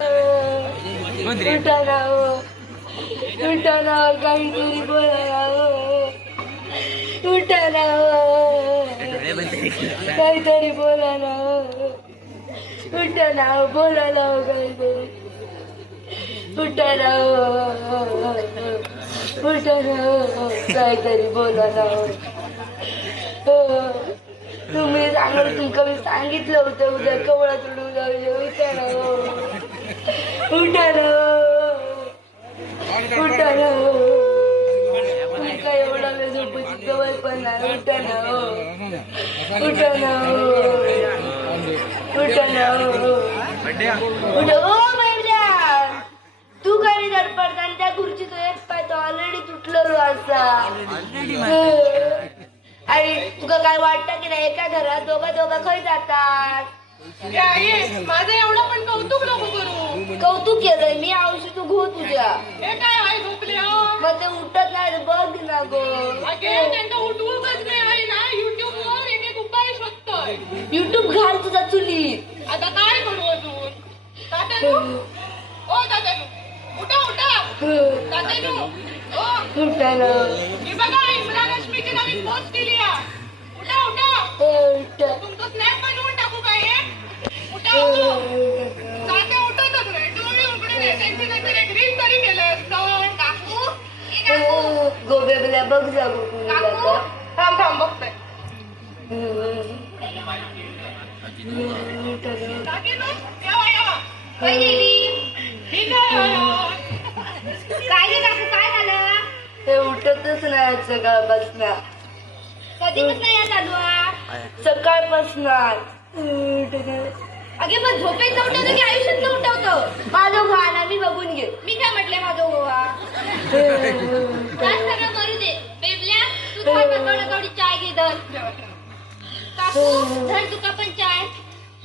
उठा ना हो, उठा ना हो, काहीतरी बोला ना हो, उठा ना हो, काहीतरी बोला ना हो, उठा ना हो, बोला ना हो, काहीतरी उठा ना हो, उठा ना हो, काहीतरी बोला ना हो. तुम्ही सांगलं तुमका मी सांगितलं होतं उद्या कवळा तुडून जाऊया. उठा ना हो, उठा ना हो, उठा ना हो, तुमका एवढा वेळ झोपायची सवय पण नाही. उठा ना हो, उठा ना हो, उठा ना हो, उठा हो मैल्या. तू काय धडपडता आणि त्या खुर्चीचा एक पाय तो ऑलरेडी तुटलेलो असा. आई तुका काय वाटतं की नाही एका घरात दोघं खय जातात. माझं एवढं पण कौतुक नको करू. कौतुक केलंय मी. औषध तू घो तुझ्या. हे काय आहे झोपल्या मग ते उठत नाही बघ ना गो. त्यांना उठवतच नाही आहे ना. युट्यूब वर एक एक उपाय शोधतोय. युट्यूब घाल तुझा चुलीत. आता काय करू अजून. तात्यानू ओ तात्यानू उठा उठा तात्यानू ओ उठा ना. हे बघा इम्रान हाशमीची नवीन पोस्ट केली आहे. उठा उठा उठा. तुमचं स्नॅप बनवून टाकू काय हे? उठा तात्या उठतच नाही. डोळे उघडे नाही. त्यांची काहीतरी एक रील तरी केलं असतं. काकू हे काकू गोबेबल्या बघ जा गोकुळला. काकू थांब थांब बघताय. तात्यानू यावा यावा काय गेली? मी काय आलो. काय गे काकू काय झालं? ते उठतच नाही सकाळपासून. कधीपासून या चालू सकाळपासून. अगे पण झोपेचं उठवतो की आयुष्यातलं उठवतो. माझं भान मी बघून घे. मी काय म्हटलंय माझं गोवा सगळं करू दे. बेबल्या तू थोडी चाय घे. धर काकू धर तुका पण चाय.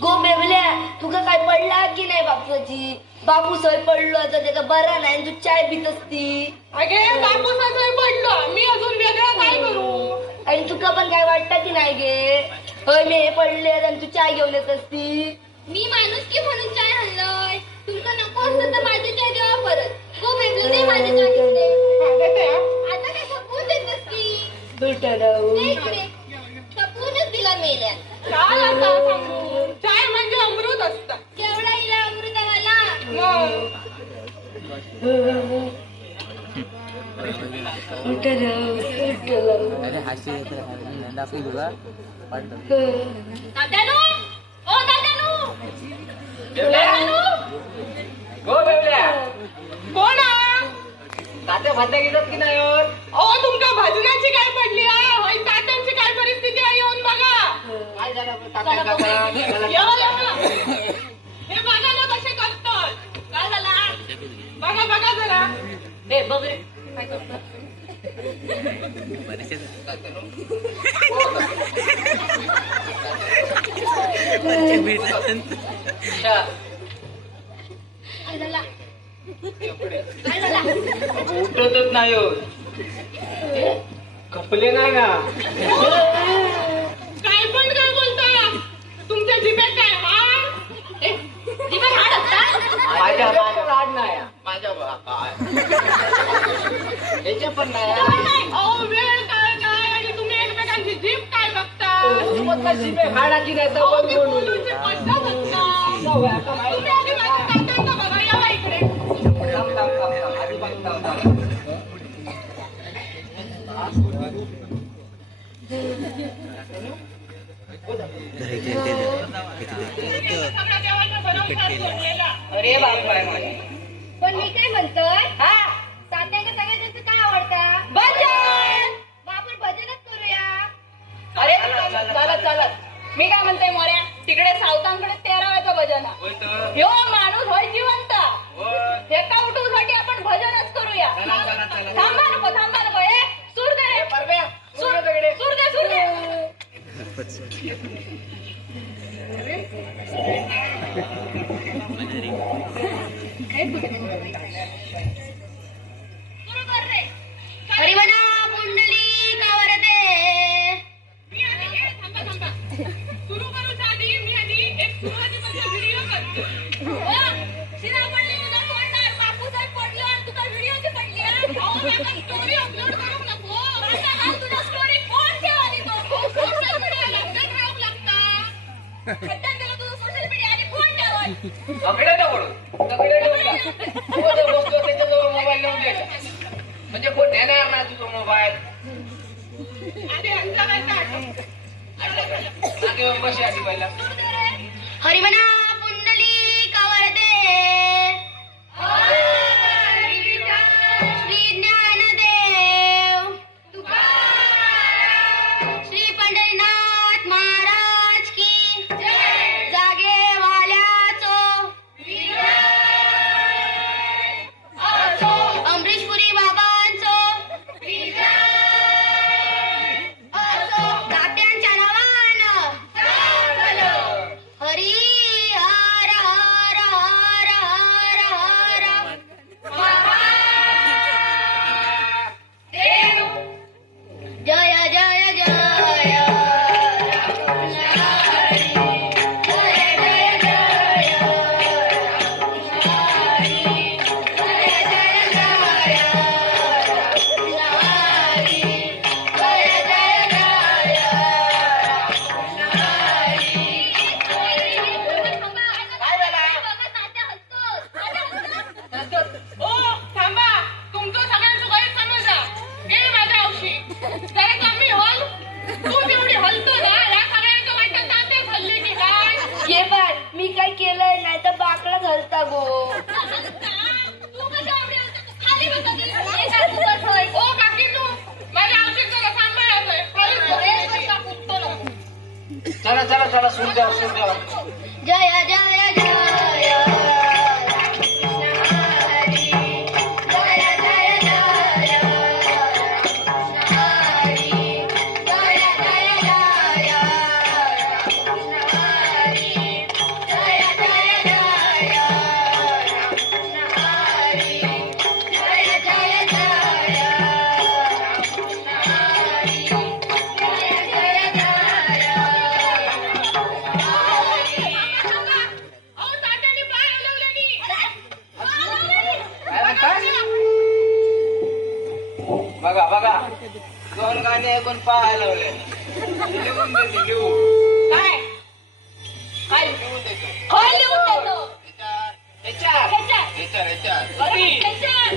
गो बेबल्या तुका काय पडला की नाही बापूची. बापू सय पडलो आता त्याचा बरा नाही तू चाय पित असती. अगे बापूसाचं पडलो. मी अजून वेगळं काय करू. आणि तुका पण काय वाटतं की नाही गे. होय मी हे पडले आणि तू चाय घेऊन येत असती. मी माणूस की म्हणून चाय आणलोय. तुमचं नको असतं तर माझी चाय देवा परत. हो बेबलं नाही माझी चाय घेऊन. आता काय खपून देत असती. खपूनच दिला मेल्या. काय आता सांगू. चाय म्हणजे अमृत असतं. केवढा हिला अमृतावाला. अरे हास्य दाखवी तुला तात्यानू ओ तात्यानू हो बेवल्या कोण तात्या भात्या घेतात की नाही होत. ओ तुमच्या भजनाची काय पडली आहे. तात्यांची काय परिस्थिती आहे येऊन बघा. काय झालं येवा, येवा. हे बघा ना कसे करतात. काय झाला बघा बघा जरा. हे बघ रे काय करतो. उठतच नाही होत. खपले नाही ना. काय पण काय बोलता. तुमच्या जिभेत काय हाड. जिभेत हाड असता. माझ्या लाड नाही माझ्या याच्या पण नाही. अहो वेळ काय काय आणि तुम्ही एकमेकांची जीभ काय बघता. शिबे हाडाची नाही तर अहो, ती बोलूची पद्धत असता. तुम्ही आधी माझ्या तात्यांना बघा. यावा इकडे. सगळ्या देवाचा भरवसा सोडलेला. अरे बापा पण मी काय म्हणतोय. हा तात्याला सगळ्यात जास्त काय आवडतं. भजन. मग आपण भजनच करूया. अरे चालत चालत. मी काय म्हणते मोऱ्या तिकडे सावतांकडे 13वेचं भजन आहे. ह्यो माणूस होय जिवंत. एका उठूसाठी आपण भजनच करूया. थांबा नको ए सूर दे रे. सूर दे सूर दे. सुरू कर रे. हरिवना पुंडली कावरते. मी आधी थांबा. सुरू करूच्या आधी मी आधी एक सुरुवातीपासून व्हिडिओ करतो. पडू दगडे ठेवूया तो जो बसतो त्याच्याजवळ मोबाईल लावून द्यायचा म्हणजे कोण नेणार ना तुझा मोबाईल मागे येऊन बशी आधी पहिला हरिमना पुंडली कावरते श्री ज्ञानदेव श्री पंढरीनाथ महाराज की जागे वाल्याचो अमरीशपुरी बाबांचो तात्यांच्या नावानं हरी हर हर हर हर हर जय जय जय ओ थांबा तुमचं सगळ्यांचं गैरसमज आहे. ए माझ्या औशी जरा कमी हल तू जेवढी हलतो ना या सगळ्यांचं वाटतं तात्याच हल्ली की काय ये बाय मी काय केलंय नाही तर बाकला घालता गो तू कशा एवढी हलतो? तू खाली बसा की. हे काय तुझं होय? ओ काकी तू माझ्या औषध जरा सांभाळायचंय खाली कुठतो नको चला चला चला सुरू द्या सुरू द्या जय जय जय ओ तात्याने पाय हलवले काय म्हणतास? बघा बघा दोन गाणी ऐकून पाहायला लावले लिहून देते लिहून काय काय लिहून देतो काय लिहून देतो याच्यात ह्याच्यात? याच्यात याच्यात कधी ह्याच्यात?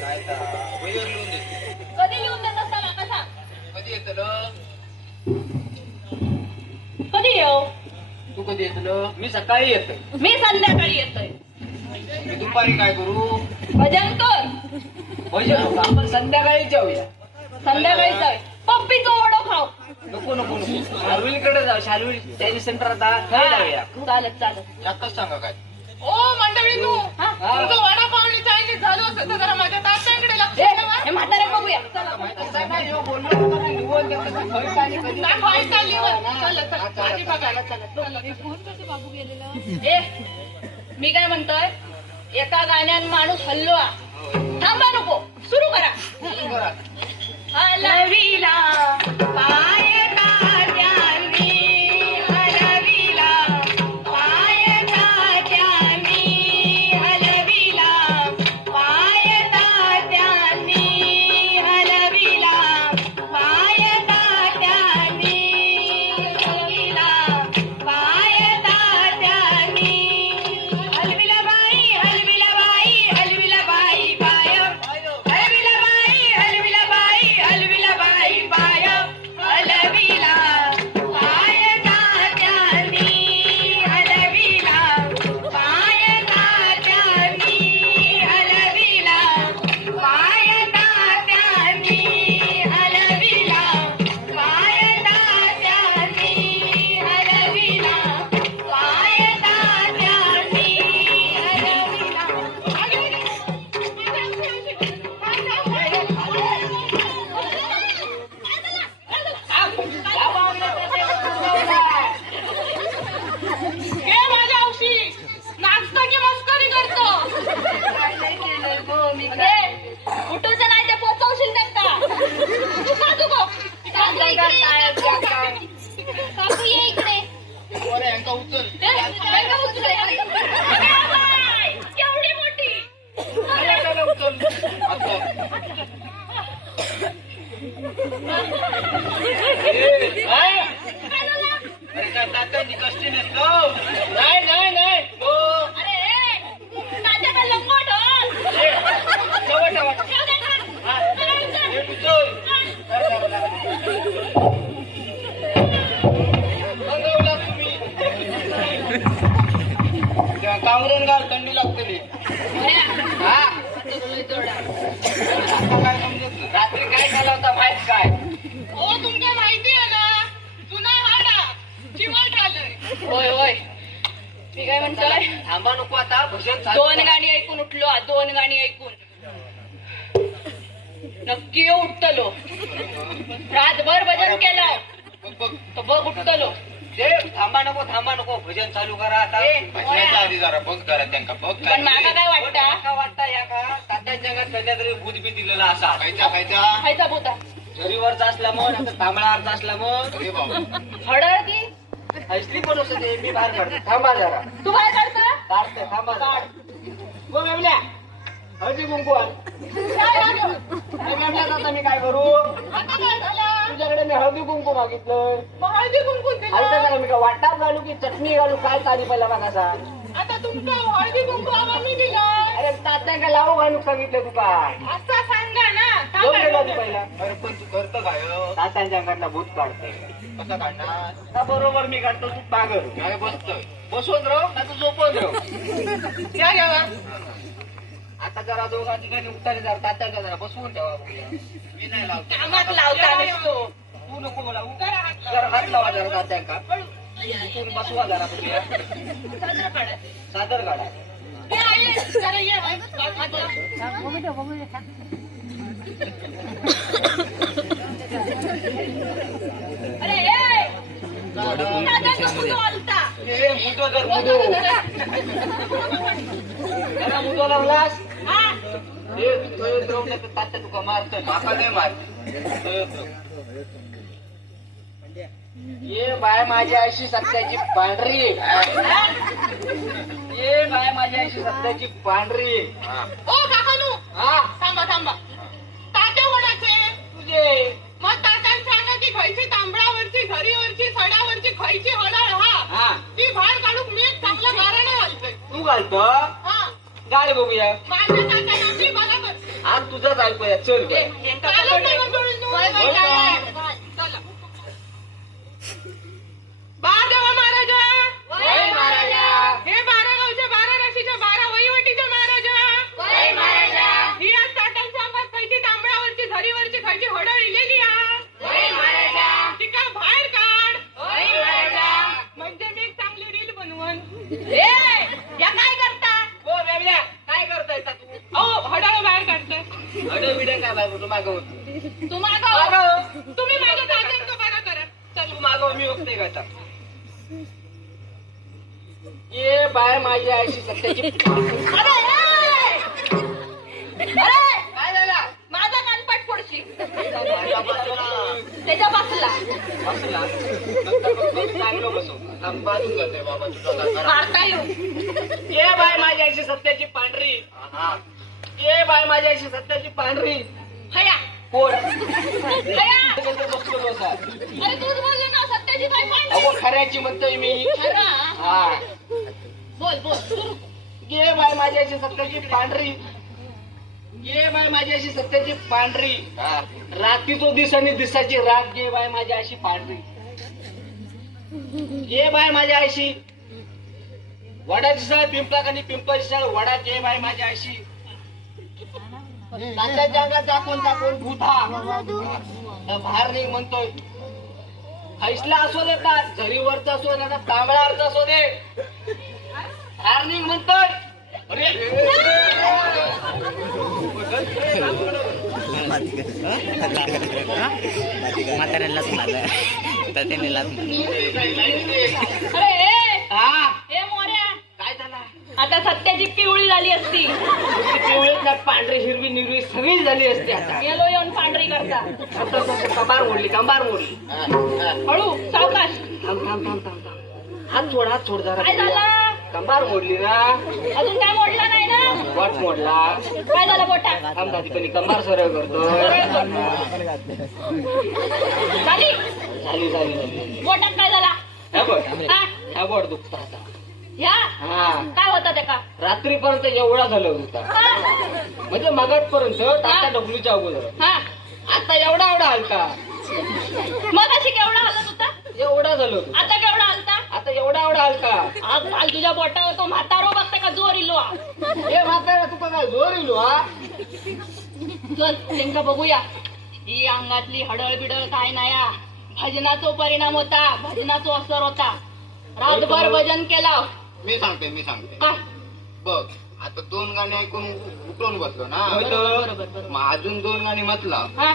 काय तर वहीवर लिहून देतो कधी लिहून देत असताना कसा कधी येतो कधी येऊ तू कधी येतो मी सकाळी येतो मी संध्याकाळी येतोय मी दुपारी काय करू भजन कर भजन आपण संध्याकाळी जाऊया संध्याकाळी जाऊ पप्पीचं वडो खाऊ नको नको नको शालवीकडे जाऊ शालवी त्याची सेंटर आता काय जाऊया चालत चालत यातच सांगा काय ओ मंडळी तू तुझं वडापाव आणि चायनीज झालं असेल तर जरा माझ्या तात्यांकडे लक्ष ठेवा. हे म्हातारे बघूया चला असं नाही हो, बोललो होतो ना, निवड देतो तर खरं काय नाही, कधी नाही, व्हायचं चालली वर. चला, चला. हा, चला, आधी चला, बघा. चला. ए मी काय म्हणतोय एका गाण्यात माणूस हल्लो थांबा नको सुरू करा बरं. हलविला पाय तात्यांनी हलविला पाय तात्यांनी हलविला पाय तात्यांनी हलविला पाय तात्यांनी हलविला पाय तात्यांनी हलविला बाई हलविला बाई हलविला बाई पाय हलविला बाई हलविला बाई हलविला बाई पाय लागतली मोऱ्या, हा आता बोललोय तेवढा. आता काय समजत नाही. रात्री काय झालं होता माहित काय हो तुमच्या माहिती आहे ना, जुना हाडा चिवट आलंय. होय होय, मी काय म्हणतोय, थांबा नको आता भजन चालू दोन गाणी ऐकून उठलो, दोन गाणी ऐकून नक्की उठतलो. रातभर भजन केलं बघ, बघ. तर बघ उठतलो. ते थांबा नको भजन चालू करा आता ए, भजनाच्या आधी जरा बघ करा त्यांना बघ पण मागा काय वाटतं? का वाटतं या का तात्या जगात कधी तरी भूत बी दिलेला असा खायचा खायचा भूता झरीवरचा असला मग आता तांबळावरचा असला मग हडळ की हसली पण असते ते मी बाहेर काढतो थांबा जरा तू काय करता? काढते थांबा जरा. मग मेवल्या हळदी कुंकू आण. काय झालं? अरे मेवल्यात आता मी काय करू आता काय झालं? तुझ्याकडे मी हळदी कुंकू मागितलं मग हळदी कुंकू दिलं. ऐका जरा मी का वाटाप घालू की चटणी घालू काय चाली पहिला बघासा आता तुमचं हळदी कुंकू आम्ही दिलं. अरे तात्या काय लावू घालू सांगितलं तू काय असं सांगा ना. जाऊ सांगा दे ना. तू पहिला अरे पण तू करतो काय तात्यांच्या अंगातला भूत काढते कसं काढणार बरोबर मी काढतो तू पागल काय बसतोय बसवून राहू ना तू झोपवून राहू क्या घ्यावा? आता जरा दोघा ठिकाणी उठाले जरा तात्यांच्या जरा बसवून ठेवा बघूया. मी नाही लावतो कामात लावता नसतो. तू नको मला जरा हात लावा जरा तात्यांका तू बसवा जरा बघूया सादर काढा ए, आई, जरा ये. हात लाव. अरे ए, दादाचा फोटो आलता. ए मुदो जर मुदो जरा मुदो लावलास हा? ए तू द्रव नाही तर तात्या तुका मारतो माका नाही मार ये बाय माझ्या आईशी सत्याची पांढरी ये बाय माझ्या आईशी सत्याची पांढरी ओ काकानू, हा थांबा थांबा. तात्या कोणाचे? तुझे मग तात्यानं सांगा की खयची तांबडावरची घरीवरची सडावरची खयची होणार हा हा ती बाहेर काढून मी एक चांगलं गारणं घालतोय. तू घालतो हा, गाडी बघूया माझ्या तात्यानं मी बरोबर. आज तुझंच ऐकूया चल बरं. चालत नाही म्हणून तू. चला. बाळदेवा महाराजा, जय महाराजा हे 12 गावच्या 12 राशीच्या 12 वहिवटीच्या महाराजा, ही आज ताटांच्या अंगात खयची तांबडावरची झरीवरची खयची हडळ इलेली ती का बाहेर काढ. म्हणजे मी एक चांगली रील बनवून. ए, या काय करता? हो बेबल्या काय करतोय तू अहो हडळ बाहेर काढतोय. अडे बिडे काय बाय तू मागव होती तू मागव. तुम्ही माझ्या तात्यांचं बरं करा. चल. तू मागव मी बघते का आता ये बाय माझ्या आईशी सत्याची अरे काय झाला माझा कानपाट फोडशी माझ्या बाजूला त्याच्या बसला बसला चांगलं बसव बाजून जाते बाबा तुझा मारता येऊ. ये बाय माझ्या आईशी सत्याची पांढरी ये बाय माझ्या आईशी सत्याची पांढरी हया कोण हया. बसलो बसा अरे तूच बोलले ना सत्याची बाई पांढरी. अगो खऱ्याची म्हणतोय मी खरं? हा बोल बोल सुरू. ये बाय माझ्याशी सत्याची पांढरी ये बाय माझ्याशी सत्याची पांढरी रात्रीचो दिस आणि दिसाची रात ये बाय माझ्या अशी पांढरी ये बाय माझ्या आईशी वडाची सळ पिंपळाक आणि पिंपळाची सळ वडात ये बाय माझ्या आईशी तात्याच्या अंगात दाखवून भूता बाहेर नाही म्हणतोय हैसला असो दे का झरीवरचा असो दे तांबळावरचा असो दे बाहेर नाही म्हणतोय अरे म्हाताऱ्यालाच मारलं तर त्याने लाच अरे हा हे मोऱ्या, काय झाला आता सत्याची पिवळी झाली असती. पिवळीत ना पांढरी हिरवी निरवी सगळी झाली असते आता गेलो येऊन पांढरी करता. कंबार मोडली हळू सावकाश. थांब थांब थांब थांब थांब हात सोड जरा काय झालं? कंबार मोडली ना अजून काय मोडला नाही ना? वाट मोडला काय झालं बोटा? थांब दादी पण कंबार सरळ करतो झाली झाली बोटात काय झाला? ह्या बघ हा? ह्या बोट दुखता आता ह्या हा काय होतं ते का? रात्रीपर्यंत एवढा झालं होता हा? म्हणजे मगाटपर्यंत टाटा डबलूच्या अगोदर हा? आता एवढा हलका मगाशी केवढा हलत होता? एवढा झालं होतं आता केवढा हलता? आता एवढा एवढा हलका आज काल तुझ्या बोटावर तो म्हातारो बघता का जोर इलो हे म्हातारा तुका काय जोर इलो हा चल त्यांका बघूया ही अंगातली हडळ बिडळ काय नाया भजनाचो परिणाम होता भजनाचो असर होता रातभर भजन केला मी सांगते काय बघ आता 2 गाणी ऐकून उठून बसलो ना बरोबर बरोबर मग अजून 2 गाणी म्हटला हा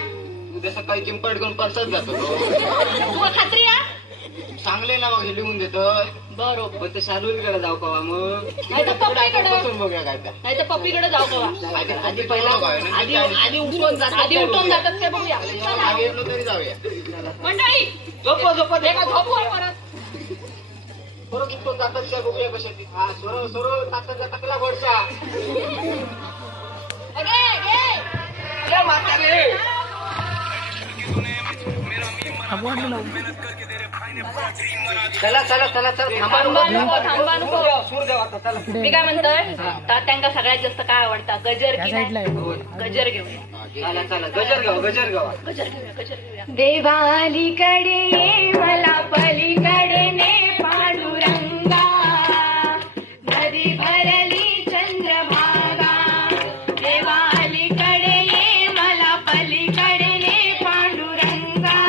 उद्या सकाळी चिंपट घेऊन परसात जातो तो. तुला खात्री आहे चांगले ना मग हे लिहून देतो बरोबर पण ते शालूकडे जाऊ का मग नाही तर पप्पीकडे बसून बघूया काय त्या. नाही तर पप्पीकडे जाऊ का आधी पहिला आधी उठून जातात ते बघूया चला. गेलो तरी जाऊया मंडळी झोप झोप हे का झोपू आहे परत बरोबर किती जातात त्या बघूया कशा ते. हा सरळ सरळ तासाचा टकला घोडचा हे म्हातारे चला चला चला चला थांबा नको. सूर देव आता चला मी काय म्हणतोय तात्यांका सगळ्यात जास्त काय आवडतं गजर की नाही? गजर घेऊया चला चला गजर गाव गजर घेऊया देवालीकडे ये मला पलीकडे ने पांडुरंगा नदी भरली चंद्रभागा देवालीकडे ये मला पलीकडे ने पांडुरंगा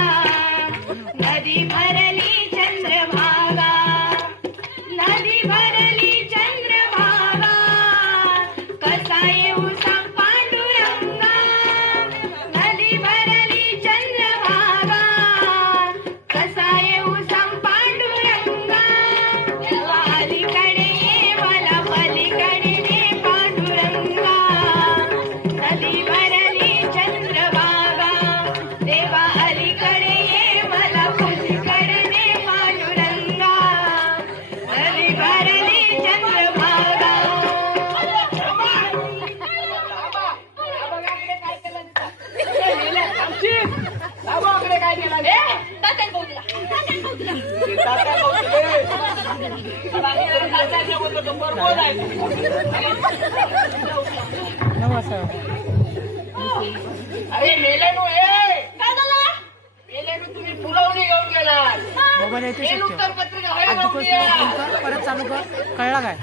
नदी भरली चंद्रभागा नदी भरली चंद्रभागा कसा येऊ सांग पांडुरंगा नदी भरली चंद्रभागा कसा येऊ सांग पांडुरंगा देवा अलीकडे ये मला पलीकडे ने पांडुरंगा नदी भरली चंद्रभागा देवा अलीकडे ये मला पलीकडे ने पांडुरंगा नदी भरली चंद्रभागा बाबाकडे काय केलं रे तात्यांका उचला. अरे मेलेनू काय झालं मेलेनू तुम्ही पुरवणी घेऊन गेलात हे उत्तर पत्रिका हळू लावून द्या. परत चालू कर कळला काय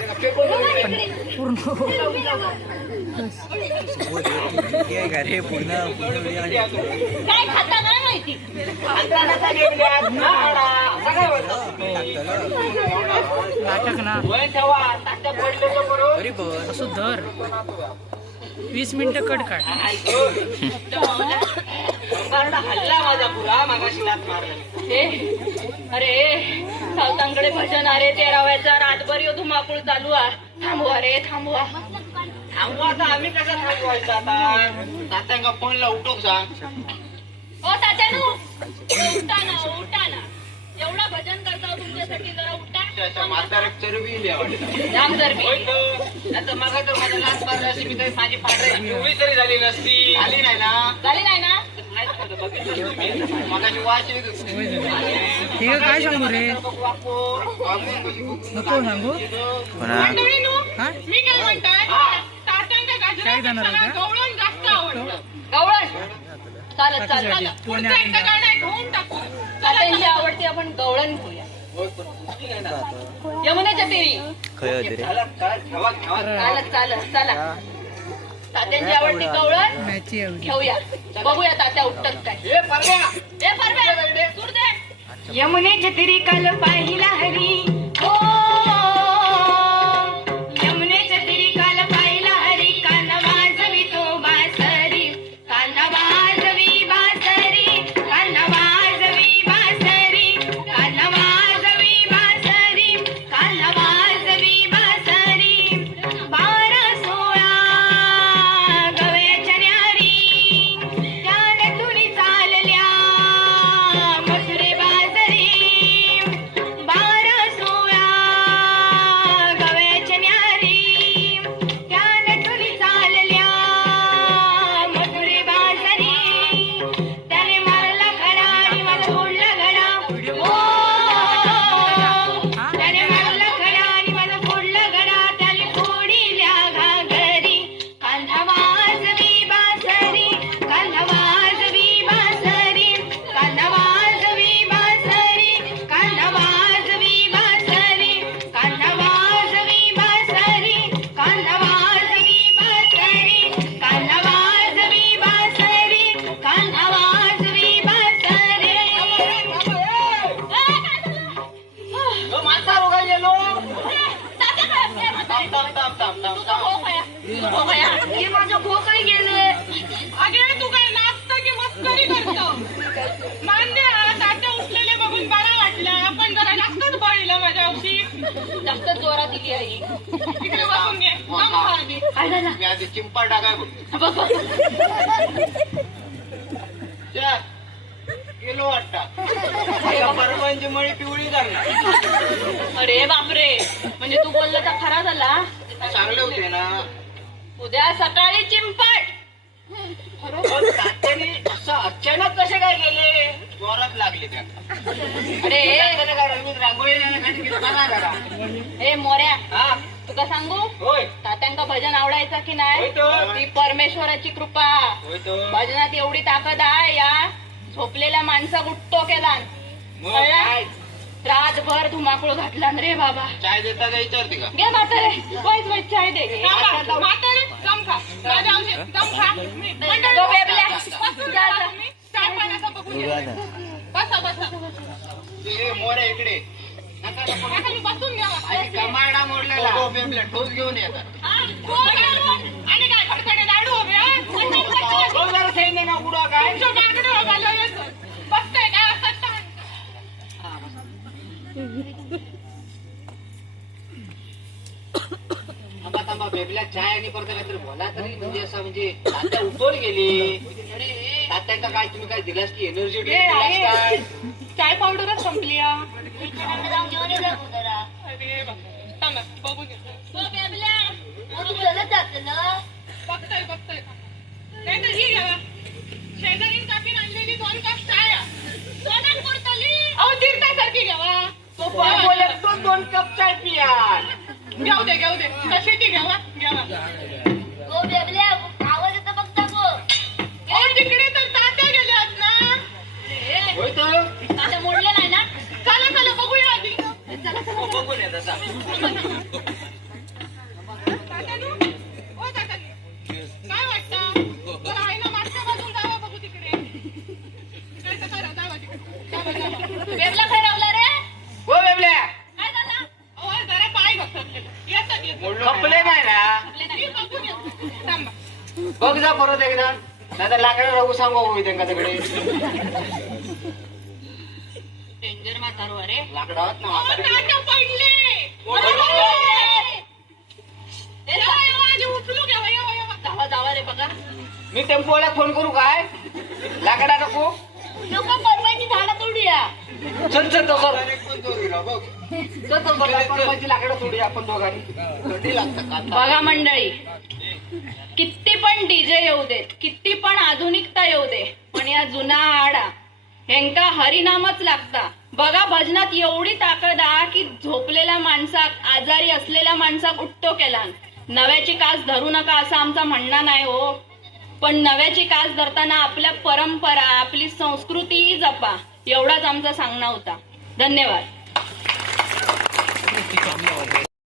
पूर्ण रे पूर्ण काय खाता काय माहिती आता नका घेऊन नाडा सगळं होतं. नाटक ना वय ठेवा तात्या पडले तर बरोबर अरे बर असं धर 20 मिनिटं कट काढ कारण हल्ला माझा पुरा मागाशी लात मारला अरे सावतांकडे भजन अरे 13व्याचा रातभर यो धुमाकूळ चालू आहे थांबवा रे थांबवा थांबवा आता आम्ही कसं थांबवायचं आता तात्यांका फोनला उठोक सांग ओ तात्यानू उठा ना एवढा भजन करता तुमच्यासाठी जरा उठा त्याच्या म्हाताऱ्यात चरबी इली आवडते. जाम जर होय तर आता मग तर माझा लात मारला अशी मी तर माझी पांढरी पिवळी तरी झाली नसती आली नाही ना झाली नाही ना नाही तर बघितलं तुम्ही. मगाशी वाच येत होती. हे काय सांगू रे नको सांगू मंडळीनू हा मी काय म्हणताय तात्यांच्या काय जाणार गजरापेक्षा होत्या? गवळण जास्त आवडतं गवळण चालत चालत तू आणि पुढचं आम्ही एकटं गाणं आहे, घेऊन टाकू तात्यांची आवडती आपण गवळण घेऊया यमुनेच्या तीरी खय होते रे चला चला ठेवा ठेवा चालत चालत चला तात्यांची आवडती गवळण मॅची एवढी घेऊया बघूया तात्या उठतात काय हे परड्या ए परबे सूर दे यमुनेच्या तिरी काल पाहिला हरी हो यमुनेच्या तिरी काल पाहिला हरी कान वाजवी तो बासरी कान वाजवी बासरी कान वाजवी बासरी कान वाजवी बासरी कान वाजवी बासरी 12-16 गवयाच्या न्यारी त्याने तुरी चालल्या मसुरे बाजरी 12-16 हे माझं भोकही गेले. अगे तू काय नाचतं की मस्करी करतो? मान्य तात्या उठलेले बघून बरं वाटलं, पण जरा जास्तच बळीला माझ्या औषधी. जास्त जोरात दिली आई. तिकडे बसून घे. थांब खा आधी. काय झालं? मी आधी चिंपा टाकाय बघ. जा. गेलो वाटतं परवांची मळी पिवळी झाली. अरे बापरे, म्हणजे तू बोलला तर खरा झाला. चांगले होते ना. उद्या सकाळी चिंपट. पण तात्याने असं अचानक कसे काय गेले? जोरात लागले त्या. अरे तात्याने काय रंगीत रांगोळी नाही करा. ए मोऱ्या, हा तुका सांगू होय तात्यांका भजन आवडायचं की नाही? होय तो. ती परमेश्वराची कृपा. होय तो. भजनात एवढी ताकद आहे, या झोपलेल्या माणसाक उठतो केला. मग काय? रातभर धुमाकूळ घातला रे बाबा. चाय देता का विचारते का? घे म्हातारे, वाईच वाईच चाय दे. म्हातारे दम खा. माझ्या औषध दम खा. तो बेबल्या. चाय पाण्याचा बघून घे. बसा बसा. ते मोरे इकडे खाली बसून घ्यावा. आणि कमाडा मोडलेला बेबल्या ठोस घेऊन येतात. आणि काय खडखडे लाडू हवे हा? हो जरा सैन्य ना उडा काय तुमचं मागणं बघायला येतं. बसतंय काय असं ताण. थांबा थांबा बेबल्या चाय आणि परत काहीतरी बोला तरी म्हणजे असं म्हणजे तात्या उठून गेली. तात्यांना काय तुम्ही काय दिलास की एनर्जी हे ड्रिंक दिलास काय? आहे. चाय पावडरच संपली हा. जाऊन घेऊन ये जा जरा. अरे बाप. थांबा, बघून घे. मग तू चलत जात ना. बघतोय. नाही तर ही घ्यावा. शेजारी काकीन आणलेली 2 कप चाय. सोनान करतली. अहो तीर्थासारखी घ्यावा. तो पण बोलत तो 2 कप चाय पिया. घेऊ दे. कशी ती घ्यावा. हो बेबल्या, आवाज येतो बघता गो. अहो तिकडे तर तात्या गेल्यात ना. होय तर तात्या मोडले नाही ना. चला बघूया आधी. हो, बघून येत असा. तात्यानू, ओ तात्यानू, काय वाटतं? बरं आहे ना, मागच्या बाजून जावा बघू तिकडे. काय तर करा, जावा तिकडे. जावा. बेबला काय रावला रे? हो बेबल्या काय झालं? अहो, जरा पाय घसरले. येतात. खपले नाही ना. मी बघून येतो. थांबा. बघ जा परत एकदा नाहीतर लाकडं राहू सांगू त्यांना तिकडे डेंजर म्हातारो अरे. लाकडात ना अहो, म्हातारे. तात्या पडले. उचलू घ्यावा. जावा रे बघा. मी टेम्पोला फोन करू काय? लाकडा टाकू. नको परवाची झाडं तोडूया. चल परवाची लाकडं तोडू आपण दोघांनी. थंडी लागतं का? बघा मंडळी, किती पण डीजे येऊ देत, किती पण आधुनिकता येऊ दे, पण या जुना आडा हेंका हरिनामच लागता. बघा भजनात एवढी ताकद आ की झोपलेल्या माणसाक, आजारी असलेल्या माणसाक उठतो केला. नव्याची कास धरू नका असं आमचं म्हणणं नाही हो, पण नव्याची कास धरताना आपल्या परंपरा, आपली संस्कृतीही जपा, एवढाच आमचा सांगणं होता. धन्यवाद.